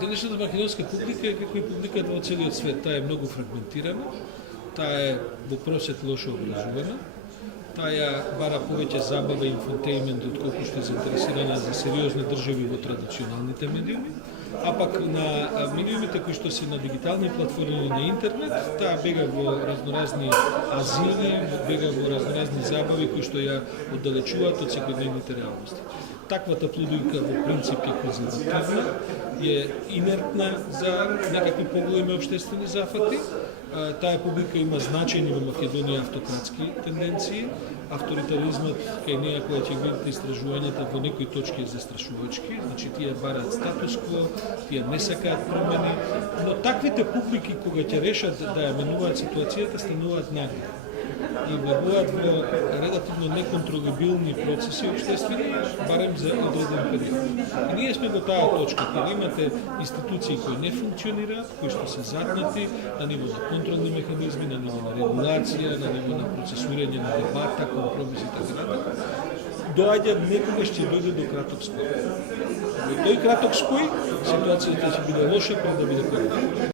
денешната македонска публика е како и публиката во целиот свет. Таа е многу фрагментирана, таа е во просек лошо образувана, таа бара повеќе забава и инфонтеймент отколку што е заинтересирана за сериозни држави во традиционалните медиуми, а пак на медиумите кои што се на дигитални платформи на интернет, таа бега во разноразни азили, бега во разноразни забави кои што ја оддалечуваат од секојдневните реалности. Таквата плудујка во принцип е конзервативна, е инертна за некакви поголеми општествени зафати. Таа публика има значајни во Македонија автократски тенденции. Авторитаризмот кај неја која ќе видите истражувањата во некои точки е застрашувачки, значи тие бараат статус-кво, тие не сакаат промени, но таквите публики кога ќе решат да ја менуваат ситуацијата стануваат нагли и влегуваат во релативно неконтролибилни процеси општествени, барем за одреден период. И ние сме во таа точка, кога имате институции кои не функционираат, кои што се затнати на ниво на контролни механизми, на ниво на регулација, на ниво на процесуирање на дебата, компромиси и така натаму, доаѓа некогаш ќе дојде до краток спој. Во тој краток спој ситуацијата ќе биде лоша пред да биде подобра.